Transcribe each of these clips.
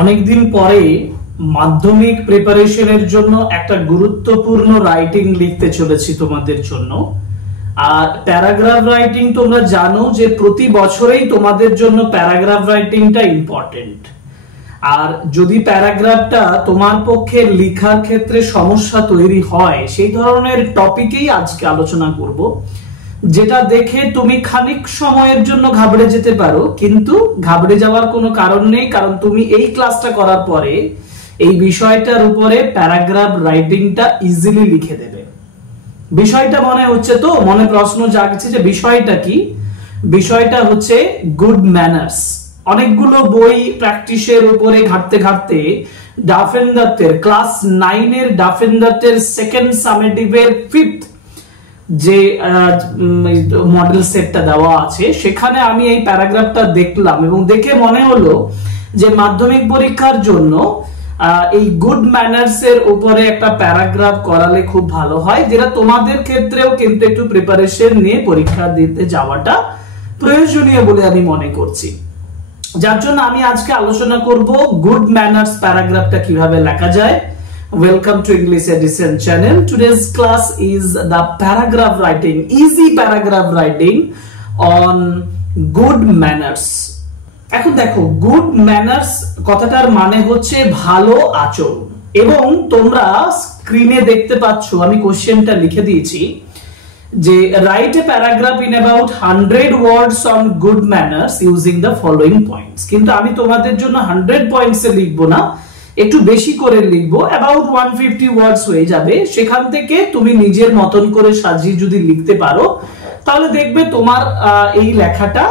অনেকদিন পরে মাধ্যমিক প্রিপারেশনের জন্য একটা গুরুত্বপূর্ণ রাইটিং লিখতে চলেছি তোমাদের জন্য। আর প্যারাগ্রাফ রাইটিং তোমরা জানো যে প্রতি বছরেই তোমাদের জন্য প্যারাগ্রাফ রাইটিংটা ইম্পর্টেন্ট। আর যদি প্যারাগ্রাফটা তোমার পক্ষে লেখার ক্ষেত্রে সমস্যা তৈরি হয়, সেই ধরনের টপিকেই আজকে আলোচনা করব, যেটা দেখে তুমি খানিক সময়ের জন্য ঘাবড়ে যেতে পারো, কিন্তু ঘাবড়ে যাওয়ার কোনো কারণ নেই, কারণ তুমি এই ক্লাসটা করার পরে এই বিষয়টার উপরে প্যারাগ্রাফ রাইটিংটা ইজিলি লিখে দেবে। বিষয়টা মনে হচ্ছে তো, মনে প্রশ্ন জাগছে যে বিষয়টা কি? বিষয়টা হচ্ছে গুড ম্যানার্স। অনেকগুলো বই প্র্যাকটিসের উপরে ঘাটতে ঘাটতে ডাফেন দত্তের ক্লাস 9 এর ডাফেন দত্তের সেকেন্ড সামেটিভের 5th যে মডেল সেটটা দেওয়া আছে, সেখানে আমি এই প্যারাগ্রাফটা দেখলাম এবং দেখে মনে হলো যে মাধ্যমিক পরীক্ষার জন্য এই গুড ম্যানার্স এর উপরে একটা প্যারাগ্রাফ করালে খুব ভালো হয়, যেটা তোমাদের ক্ষেত্রেও কিন্তু একটু প্রিপারেশন নিয়ে পরীক্ষা দিতে যাওয়াটা প্রয়োজনীয় বলে আমি মনে করছি। যার জন্য আমি আজকে আলোচনা করব গুড ম্যানার্স প্যারাগ্রাফটা কিভাবে লেখা যায়। Welcome to English Edition channel. Today's class is the paragraph writing, easy paragraph writing on good manners. এখন দেখো, গুড ম্যানার্স কথাটার মানে হচ্ছে ভালো আচরণ, এবং তোমরা স্ক্রিনে দেখতে পাচ্ছ আমি কোশ্চেনটা লিখে দিয়েছি যে write a paragraph in about 100 words on good manners using the following points. কিন্তু আমি তোমাদের জন্য 100 পয়েন্টসে লিখবো না, একটু বেশি করে লিখবো, অ্যাবাউট 150 ওয়ার্ডস হয়ে যাবে। সেখান থেকে তুমি নিজের মতন করে সাজিয়ে যদি লিখতে পারো, তাহলে দেখবে তোমার এই লেখাটা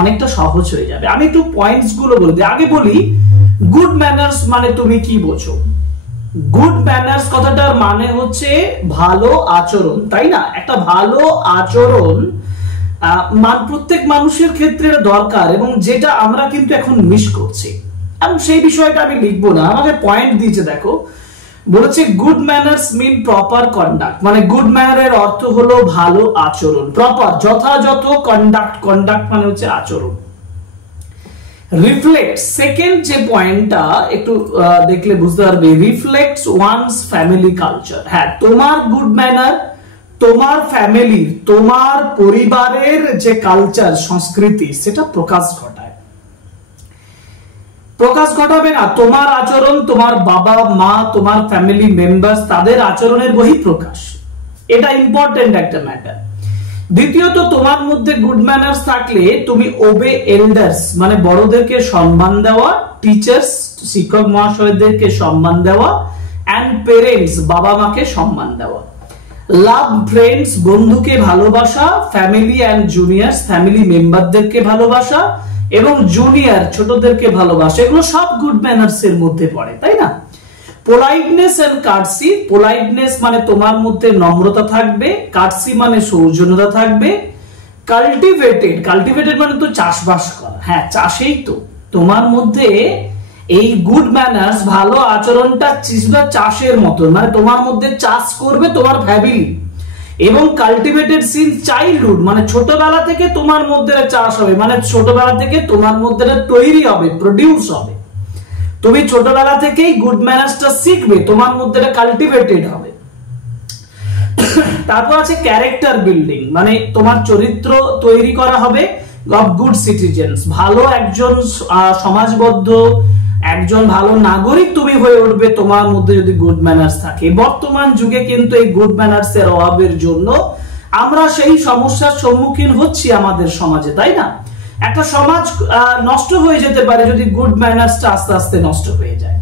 অনেকটা সহজ হয়ে যাবে। আমি একটু পয়েন্টস গুলো বলতে আগে বলি, গুড ম্যানার্স মানে তুমি কি বোঝো? গুড ম্যানার্স কথাটার মানে হচ্ছে ভালো আচরণ, তাই না? একটা ভালো আচরণ প্রত্যেক মানুষের ক্ষেত্রে দরকার, এবং যেটা আমরা কিন্তু এখন মিস করছি। এবং সেই বিষয়টা আমি লিখবো না, আমাকে পয়েন্ট দিয়েছে দেখো, বলেছে good manners mean proper conduct. মানে গুড ম্যানারের অর্থ হলো ভালো আচরণ, প্রপার যথাযথ, কন্ডাক্ট, কন্ডাক্ট মানে হচ্ছে আচরণ। রিফ্লেক্ট, সেকেন্ড যে পয়েন্টটা একটু দেখলে বুঝতে পারবে, রিফ্লেক্টস ওয়ানস ফ্যামিলি কালচার। হ্যাঁ, তোমার গুড ম্যানার তোমার ফ্যামিলির, তোমার পরিবারের যে কালচার, সংস্কৃতি, সেটা প্রকাশ ঘটাবে না। তোমার আচরণ, তোমার বাবা মা, তোমার ফ্যামিলি মেম্বার্স, তাদের আচরণের বহিঃপ্রকাশ, এটা ইম্পর্টেন্ট একটা ম্যাটার। দ্বিতীয়ত, তোমার মধ্যে গুড ম্যানার্স থাকলে তুমি ওবে এল্ডার্স মানে বড়দেরকে সম্মান দেওয়া, টিচার্স শিক্ষক মহাশয়দেরকে সম্মান দেওয়া, এন্ড পেরেন্টস বাবা মাকে সম্মান দেওয়া, লাভ ফ্রেন্ডস বন্ধুকে ভালোবাসা, ফ্যামিলি এন্ড জুনিয়র্স ফ্যামিলি মেম্বারদেরকে ভালোবাসা, এবং জুনিয়র ছোটদেরকে ভালোবাসা, এগুলো সব গুড ম্যানার্স এর মধ্যে পড়ে, তাই না? পোলাইটনেস এন্ড কার্টসি, পোলাইটনেস মানে তোমার মধ্যে নম্রতা থাকবে, কার্টসি মানে সৌজন্যতা থাকবে, কাল্টিভেটেড, কাল্টিভেটেড মানে তো চাষবাস করা, হ্যাঁ চাষেই তো তোমার মধ্যে এই গুড ম্যানার্স ভালো আচরণটা চাষের মতো, মানে তোমার মধ্যে চাষ করবে তোমার ফ্যামিলি। এবং কাল্টিভেটেড সিন্স চাইল্ডহুড মানে ছোটবেলা থেকে তোমার মধ্যে চাষ হবে, মানে ছোটবেলা থেকে তোমার মধ্যে তৈরি হবে, প্রডিউস হবে। তুমি ছোটবেলা থেকেই গুড ম্যানার্সটা শিখবে, তোমার মধ্যে কাল্টিভেটেড হবে। তারপর আছে ক্যারেক্টার বিল্ডিং, মানে তোমার চরিত্র তৈরি করা হবে অফ গুড সিটিজেন্স, ভালো একজন সমাজবদ্ধ একজন ভালো নাগরিক তুমি হয়ে উঠবে তোমার মধ্যে যদি গুড ম্যানার্স থাকে। বর্তমান যুগে কিন্তু এই গুড ম্যানার্স এর অভাবের জন্য আমরা সেই সমস্যার সম্মুখীন হচ্ছি আমাদের সমাজে, তাই না? একটা সমাজ নষ্ট হয়ে যেতে পারে যদি গুড ম্যানার্সটা আস্তে আস্তে নষ্ট হয়ে যায়।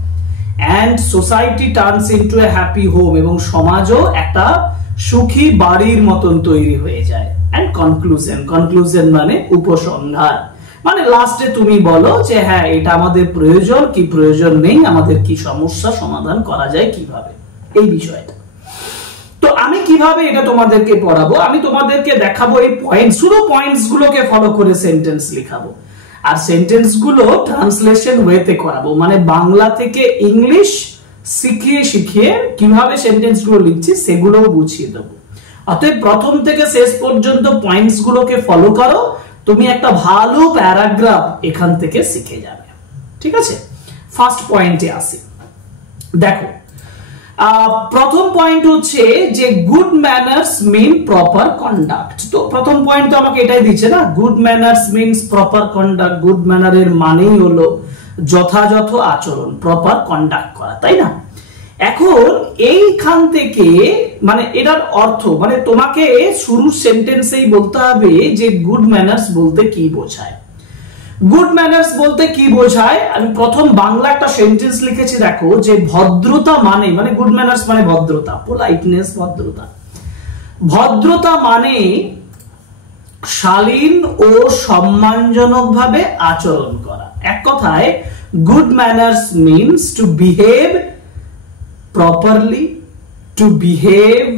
And society turns into a happy home, এবং সমাজও একটা সুখী বাড়ির মতন তৈরি হয়ে যায়। এন্ড কনক্লুশন, কনক্লুশন মানে উপসংহার, মানে লাস্টে তুমি বলো যে হ্যাঁ এটা আমাদের প্রয়োজন কি প্রয়োজন নেই, আমাদের কি সমস্যা সমাধান করা যায় কিভাবে, এই বিষয়টা। তো আমি কিভাবে এটা তোমাদেরকে পড়াবো, আমি তোমাদেরকে দেখাবো এই পয়েন্ট, শুধু পয়েন্টস গুলোকে ফলো করে সেন্টেন্স লিখাবো, আর সেন্টেন্স গুলো ট্রান্সলেশন ওয়েতে করাবো, মানে বাংলা থেকে ইংলিশ শিখিয়ে শিখিয়ে কিভাবে সেন্টেন্স গুলো লিখছি সেগুলোও বুঝিয়ে দেবো। অতএব প্রথম থেকে শেষ পর্যন্ত পয়েন্টস গুলোকে ফলো করো, তুমি একটা ভালো প্যারাগ্রাফ এখান থেকে শিখে যাবে, ঠিক আছে? ফার্স্ট পয়েন্টে আসি। দেখো প্রথম পয়েন্ট হচ্ছে যে good manners mean proper conduct. তো প্রথম পয়েন্ট তো আমাকে এটাই দিচ্ছে না, good manners means proper conduct. Good ম্যানারের মানেই হলো যথাযথ আচরণ, প্রপার কন্ডাক্ট করা, তাই না? এখন এইখান থেকে মানে এটার অর্থ মানে তোমাকে শুরুর সেন্টেন্সেই বলতে হবে যে গুড ম্যানার্স বলতে কি বোঝায়। গুড ম্যানার্স বলতে কি বোঝায় আমি প্রথম বাংলা একটা সেন্টেন্স লিখেছি, দেখো যে ভদ্রতা মানে গুড ম্যানার্স মানে ভদ্রতা, পোলাইটনেস, ভদ্রতা। ভদ্রতা মানে শালীন ও সম্মানজনকভাবে আচরণ করা। এক কথায় good manners means to behave properly, to behave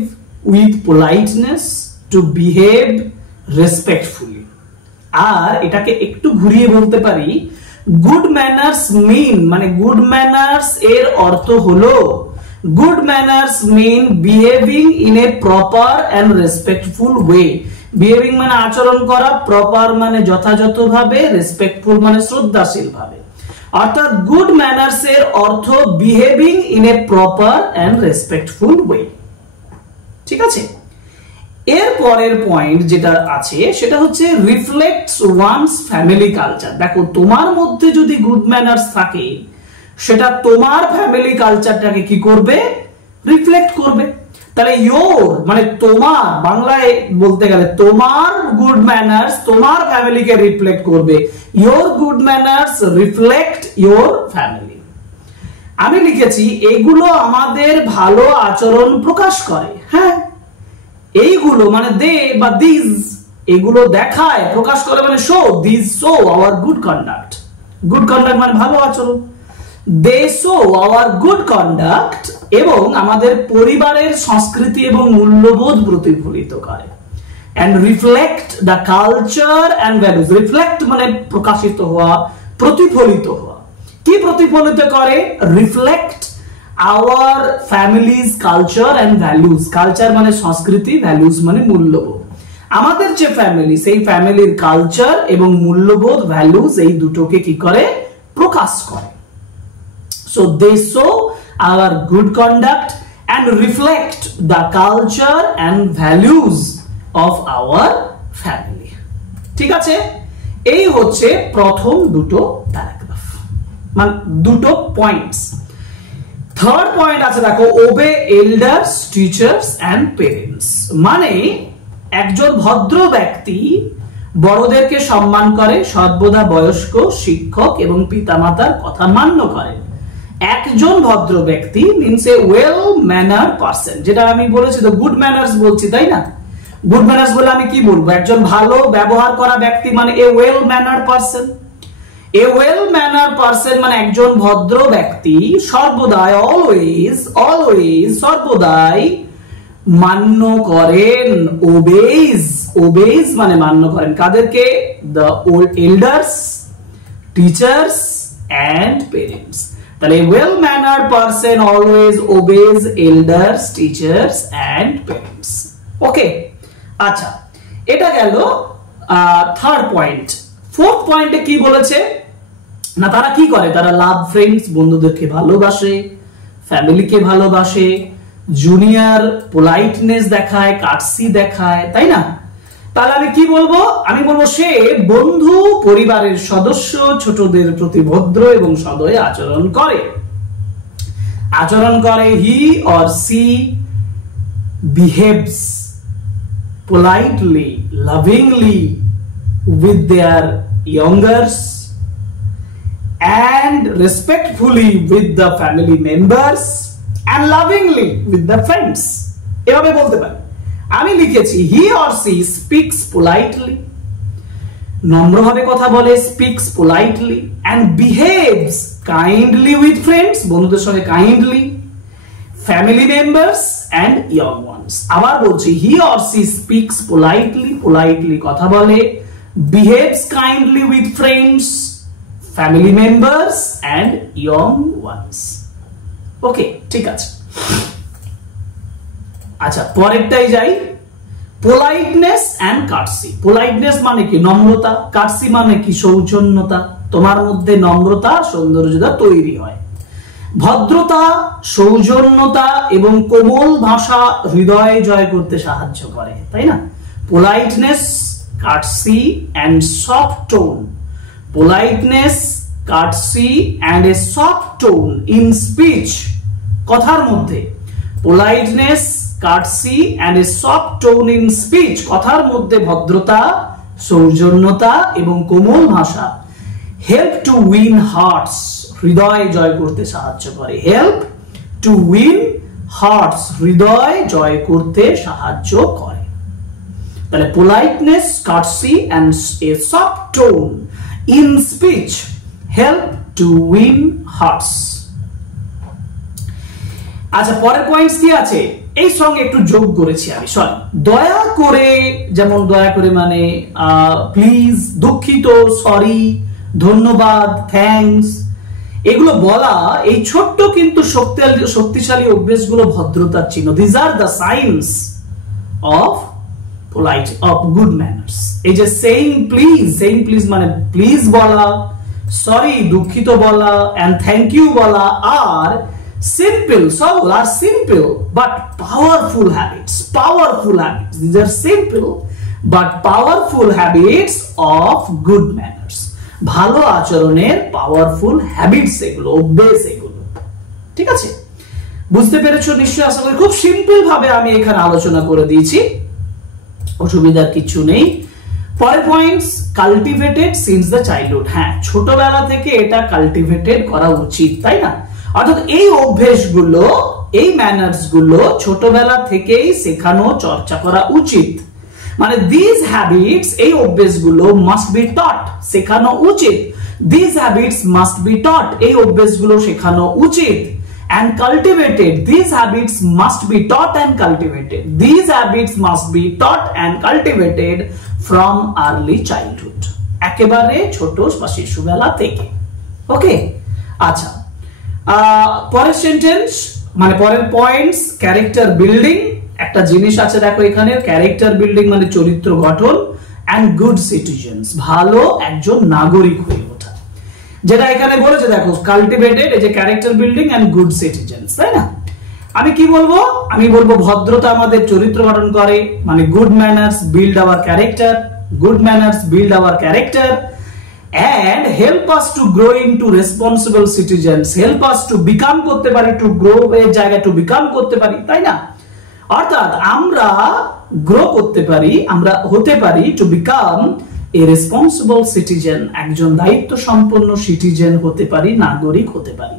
with politeness, to behave respectfully। আর এটাকে একটু ঘুরিয়ে বলতে পারি, গুড ম্যানার্স মিন মানে গুড ম্যানার্স এর অর্থ হলো good manners mean behaving in a proper and respectful way. Behaving মানে আচরণ করা, প্রপার মানে যথাযথভাবে, রেসপেক্টফুল মানে শ্রদ্ধাশীল ভাবে। অর্থাৎ গুড ম্যানার্স এর অর্থ behaving in a proper and respectful way. ঠিক আছে, এর পরের পয়েন্ট যেটা আছে সেটা হচ্ছে রিফ্লেক্টস ওয়ানস ফ্যামিলি কালচার। দেখো তোমার মধ্যে যদি গুড ম্যানার্স থাকে সেটা তোমার ফ্যামিলি কালচারটাকে কি করবে? রিফ্লেক্ট করবে। তাহলে ইয়োর মানে তোমার, বাংলায় বলতে গেলে তোমার গুড ম্যানার্স তোমার ফ্যামিলিকে রিফ্লেক্ট করবে। Your good manners reflect your family. আমি লিখেছি এগুলো আমাদের ভালো আচরণ প্রকাশ করে। হ্যাঁ, এইগুলো মানে দে বা দিস, এগুলো দেখায়, প্রকাশ করে মানে show, this show our good conduct. Good conduct মানে ভালো আচরণ। They show our good conduct এবং আমাদের পরিবারের সংস্কৃতি এবং মূল্যবোধ প্রতিফলিত করে। and reflect the culture and values। Reflect মানে প্রকাশিত হওয়া, প্রতিফলিত হওয়া। কি প্রতিফলিত করে? Reflect our family's culture and values। Culture মানে সংস্কৃতি, ভ্যালুস মানে মূল্যবোধ। আমাদের যে ফ্যামিলি সেই ফ্যামিলির কালচার এবং মূল্যবোধ, ভ্যালুস এই দুটোকে কি করে? প্রকাশ করে। So they show our good conduct and reflect the culture and values of our family। ঠিক আছে, এই হচ্ছে প্রথম দুটো প্যারাগ্রাফ, মানে দুটো পয়েন্টস। থার্ড পয়েন্ট আছে দেখো, ওবে এল্ডার্স, টিচার্স এন্ড পেরেন্টস। মানে একজন ভদ্র ব্যক্তি বড়দেরকে সম্মান করে, সর্বদা বয়স্ক, শিক্ষক এবং পিতামাতার কথা মান্য করে। একজন ভদ্র ব্যক্তি means a well manner person. যেটা আমি বলেছি তো গুড ম্যানার্স বলছি, তাই না? গুড ম্যানার্স বলে আমি কি বলবো? একজন ভালো ব্যবহার করা ব্যক্তি মানে এ ওয়েল ম্যানার পারসন। এ ওয়েল ম্যানার পারসন মানে একজন ভদ্র ব্যক্তি সর্বদাই, অলওয়েজ সর্বদাই মান্য করেন, ওবেজ মানে মান্য করেন কাদেরকে? The elders, teachers and parents. তাহলে well mannered person always obeys elders, teachers and parents. Okay, আচ্ছা, এটা গেল থার্ড পয়েন্ট। ফোর্থ পয়েন্টে কি বলেছে না, তারা কি করে? তারা লাভ ফ্রেন্ডস, বন্ধুদেরকে ভালোবাসে, ফ্যামিলিকে ভালোবাসে, জুনিয়র পোলাইটনেস দেখায়, কার্সি দেখায়, তাই না? তাহলে আমি কি বলবো? আমি বলবো সে বন্ধু, পরিবারের সদস্য, ছোটদের প্রতি ভদ্র এবং সদয় আচরণ করে। He or she behaves politely, lovingly with their youngers and respectfully with the family members and lovingly with the friends। এভাবে বলতে পারি। আমি লিখেছি he or she speaks politely, নম্রভাবে কথা বলে, speaks politely and behaves kindly with friends, বন্ধুদের সঙ্গে kindly, family members and young ones। আবার বলছি he or she speaks politely কথা বলে, behaves kindly with friends, family members and young ones। ওকে, ঠিক আছে। আচ্ছা, পরেরটাই যাই। Politeness and কার্সি। পোলাইটনেস মানে কি? নম্রতা। কার্সি মানে কি? সৌজন্যতা। তোমার মধ্যে নম্রতা সৌন্দর্যতা তৈরি হয়। ভদ্রতা, সৌজন্যতা এবং কোমল ভাষা হৃদয় জয় করতে সাহায্য করে, তাই না? Politeness, courtesy and soft tone. Politeness, courtesy and a soft tone in speech. কথার মধ্যে politeness, courtesy and a soft tone in speech. কথার মধ্যে ভদ্রতা, সৌজন্যতা এবং কোমল ভাষা help to win hearts. হৃদয় জয় করতে সাহায্য করে। help to win hearts. হৃদয় জয় করতে সাহায্য করে। তাহলে politeness, courtesy and a soft tone in speech help to win hearts. আচ্ছা, পরের পয়েন্টস কি আছে এই সঙ্গে একটু যোগ করেছি আমি। সরি, দয়া করে, যেমন দয়া করে মানে প্লিজ, দুঃখিত, সরি, ধন্যবাদ, থ্যাঙ্কস, এগুলো বলা এই ছোট্ট কিন্তু শক্তিশালী অভ্যাসগুলো ভদ্রতার চিহ্ন। This are the signs of polite, of good manners. এই যে saying please মানে প্লিজ বলা, সরি দুঃখিত বলা, and thank you বলা আর simple, সরল আর simple but powerful habits. These are simple but powerful habits of good manners. ভালো আচরণের পাওয়ারফুল হ্যাবিটস এগুলো, অভ্যাস এগুলো। ঠিক আছে, বুঝতে পেরেছো নিশ্চয়ই, আশা করি। খুব সিম্পল ভাবে আমি এখানে আলোচনা করে দিয়েছি, অসুবিধার কিছু নেই। পরের points, cultivated since the childhood. হ্যাঁ, ছোটবেলা থেকে এটা কাল্টিভেটেড করা উচিত, তাই না? অর্থাৎ এই অভ্যাসগুলো, এই ম্যানার্স গুলো ছোটবেলা থেকেই শেখানো, চর্চা করা উচিত। মানে দিস হ্যাবিটস, এই অভ্যাসগুলো মাস্ট বি টট, শেখানো উচিত। দিস হ্যাবিটস মাস্ট বি টট, এই অভ্যাসগুলো শেখানো উচিত। And cultivated, these habits must be taught and cultivated. These habits must be taught and cultivated from early childhood. একেবারে ছোট বা শিশুবেলা থেকে। ওকে, আচ্ছা, পরের সেন্টেন্স মানে পরের পয়েন্টস, ক্যারেক্টার বিল্ডিং। একটা জিনিস আছে দেখো এখানে, ক্যারেক্টার বিল্ডিং মানে চরিত্র গঠন, and good citizens, ভালো একজন নাগরিক হয়ে ওঠা। যেটা এখানে বলেছে দেখো, কাল্টিভেটেড, এই যে character building and good citizens, তাই না? আমি কি বলবো? আমি বলবো ভদ্রতা আমাদের চরিত্র গঠন করে, মানে good manners build our character, good manners build our character and help us to grow into responsible citizens, help us to become করতে পারি, to grow এর জায়গায় to become করতে পারি, তাই না? অর্থাৎ আমরা গ্রো করতে পারি, আমরা হতে পারি to become a responsible citizen, একজন দায়িত্ব সম্পন্ন সিটিজেন হতে পারি, নাগরিক হতে পারি।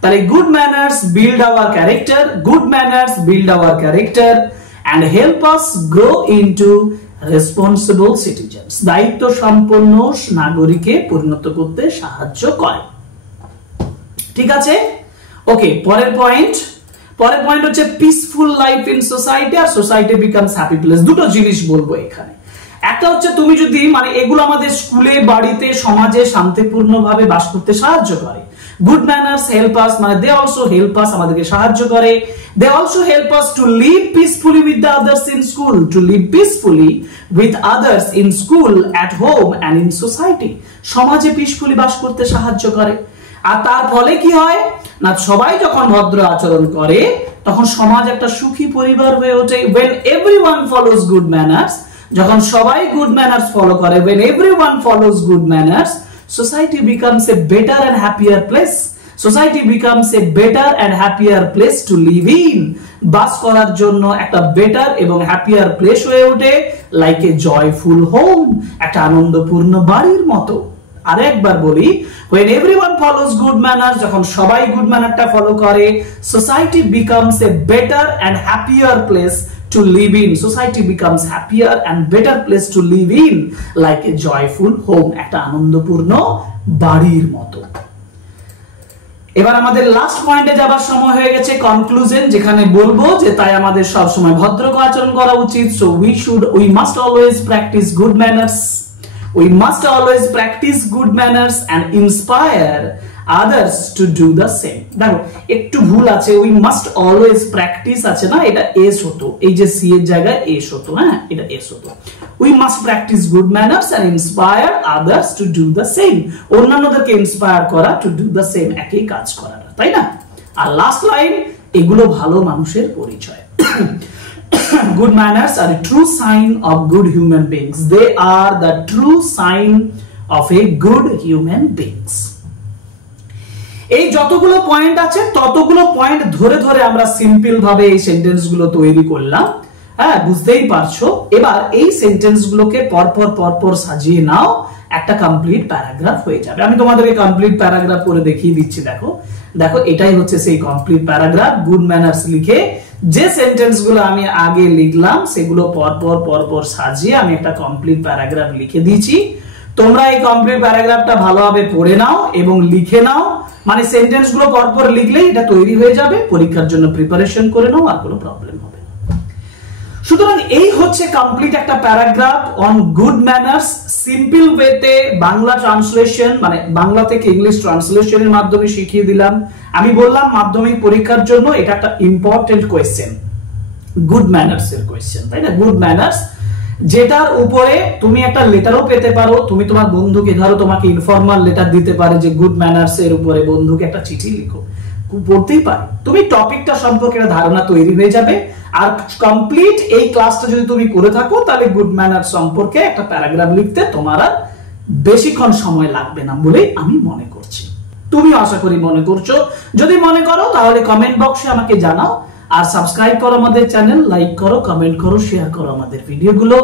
তাহলে good manners build our character, good manners build our character and help us grow into responsible citizens, দায়িত্ব সম্পন্ন নাগরিকে পরিণত করতে সাহায্য করে। ঠিক আছে, ওকে। পরের পয়েন্ট হচ্ছে পিসফুল লাইফ ইন সোসাইটি আর সোসাইটি বিকামস হ্যাপি প্লেস। দুটো জিনিস বলবো এখানে। একটা হচ্ছে তুমি যদি মানে এগুলো আমাদের স্কুলে, বাড়িতে, সমাজে শান্তিপূর্ণভাবে বাস করতে সাহায্য করে। গুড ম্যানার্স হেল্প আস, মানে দে অলসো হেল্প আস, আমাদেরকে সাহায্য করে। They also help us to live peacefully with the others in school, to live peacefully with others in school, at home and in society. সমাজে পিসফুলি বাস করতে সাহায্য করে। আর তার ফলে কি হয় না, সবাই যখন ভদ্র আচরণ করে তখন সমাজ একটা সুখী পরিবার হয়ে ওঠে। when everyone follows good manners, যখন সবাই গুড ম্যানার্স ফলো করে, when everyone follows good manners, society becomes a better and happier place. Society becomes a better and happier place to live in. বাস করার জন্য একটা বেটার এবং happier place হয়ে ওঠে, like a joyful home, একটা আনন্দপূর্ণ বাড়ির মতো। আরেকবার বলি, when everyone follows good manners, যখন সবাই গুড ম্যানারটা ফলো করে, society becomes a better and happier place to live in. Society becomes happier and better place to live in, like a joyful home, একটা আনন্দপূর্ণ বাড়ির মতো। এবার আমাদের লাস্ট পয়েন্টে যাবার সময় হয়ে গেছে, কনক্লুশন, যেখানে বলবো যে তাই আমাদের সব সময় ভদ্র আচরণ করা উচিত। So we must always practice good manners. We must always practice good manners and inspire others to do the same. দেখো একটু ভুল আছে, we must always practice আছে না, এটা এস হতো, এই যে সি এর জায়গায় এস হতো, হ্যাঁ এটা এস হতো। We must practice good manners and inspire others to do the same. অন্যান্যদেরকে ইন্সপায়ার করা to do the same, একই কাজ করা, তাই না? আর লাস্ট লাইন, এগুলো ভালো মানুষের পরিচয়। Good manners are a true sign of good human beings. They are the true sign of a good human beings. এই যতগুলো পয়েন্ট আছে ততগুলো পয়েন্ট ধরে ধরে আমরা সিম্পল ভাবে এই সেন্টেন্স গুলো তৈরি করলাম। হ্যাঁ, বুঝতেই পারছো। এবার এই সেন্টেন্স গুলোকে পরপর সাজিয়ে নাও, একটা কমপ্লিট প্যারাগ্রাফ হয়ে যাবে। আমি তোমাদেরকে কমপ্লিট প্যারাগ্রাফ করে দেখিয়ে দিচ্ছি। দেখো দেখো, এটাই হচ্ছে সেই কমপ্লিট প্যারাগ্রাফ। গুড ম্যানার্স লিখে যে সেন্টেন্স গুলো আমি আগে লিখলাম সেগুলো পরপর সাজিয়ে আমি একটা কমপ্লিট প্যারাগ্রাফ লিখে দিয়েছি। তোমরা এই কমপ্লিট প্যারাগ্রাফটা ভালোভাবে পড়ে নাও এবং লিখে নাও। মানে সেন্টেন্স গুলো পরপর লিখলেই এটা তৈরি হয়ে যাবে। পরীক্ষার জন্য প্রিপারেশন করে নাও, আর কোনো প্রবলেম হবে না। সুতরাং এই হচ্ছে কমপ্লিট একটা paragraph on good manners. Simple ওয়েতে বাংলা ট্রান্সলেশন, মানে বাংলা থেকে ইংলিশ ট্রান্সলেশনের মাধ্যমে শিখিয়ে দিলাম। আমি বললাম মাধ্যমিক পরীক্ষার জন্য এটা একটা ইম্পর্টেন্ট কোয়েশ্চেন, গুড ম্যানার্স এর কোয়েশ্চেন, তাই না? গুড ম্যানার্স, যেটার উপরে তুমি একটা লেটারও পেতে পারো। তুমি তোমার বন্ধুকে, ধরো তোমাকে ইনফর্মাল লেটার দিতে পারে যে গুড ম্যানার্স এর উপরে বন্ধুকে একটা চিঠি লিখো, পড়তেই পারে। তুমি টপিকটা সম্পর্কে একটা ধারণা তৈরি হয়ে যাবে। আর কমপ্লিট এই ক্লাসটা যদি তুমি করে থাকো তাহলে গুড ম্যানার্স সম্পর্কে একটা প্যারাগ্রাফ লিখতে তোমার আর বেশিক্ষণ সময় লাগবে না বলেই আমি মনে করছি। তুমি আশা করি মনে করছো। যদি মনে করো তাহলে কমেন্ট বক্সে আমাকে জানাও। আর সাবস্ক্রাইব করো আমাদের চ্যানেল, লাইক করো, কমেন্ট করো, শেয়ার করো আমাদের ভিডিওগুলো।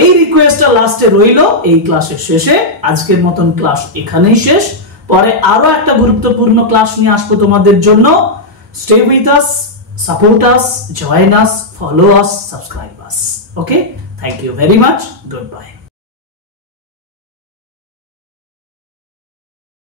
এই রিকোয়েস্টটা লাস্টে রইলো এই ক্লাসের শেষে। আজকের মতন ক্লাস এখানেই শেষ। পরে আরো একটা গুরুত্বপূর্ণ ক্লাস নিয়ে আসবো তোমাদের জন্য। Stay with us, support us, join us, follow us, subscribe us. Okay, thank you very much, good bye.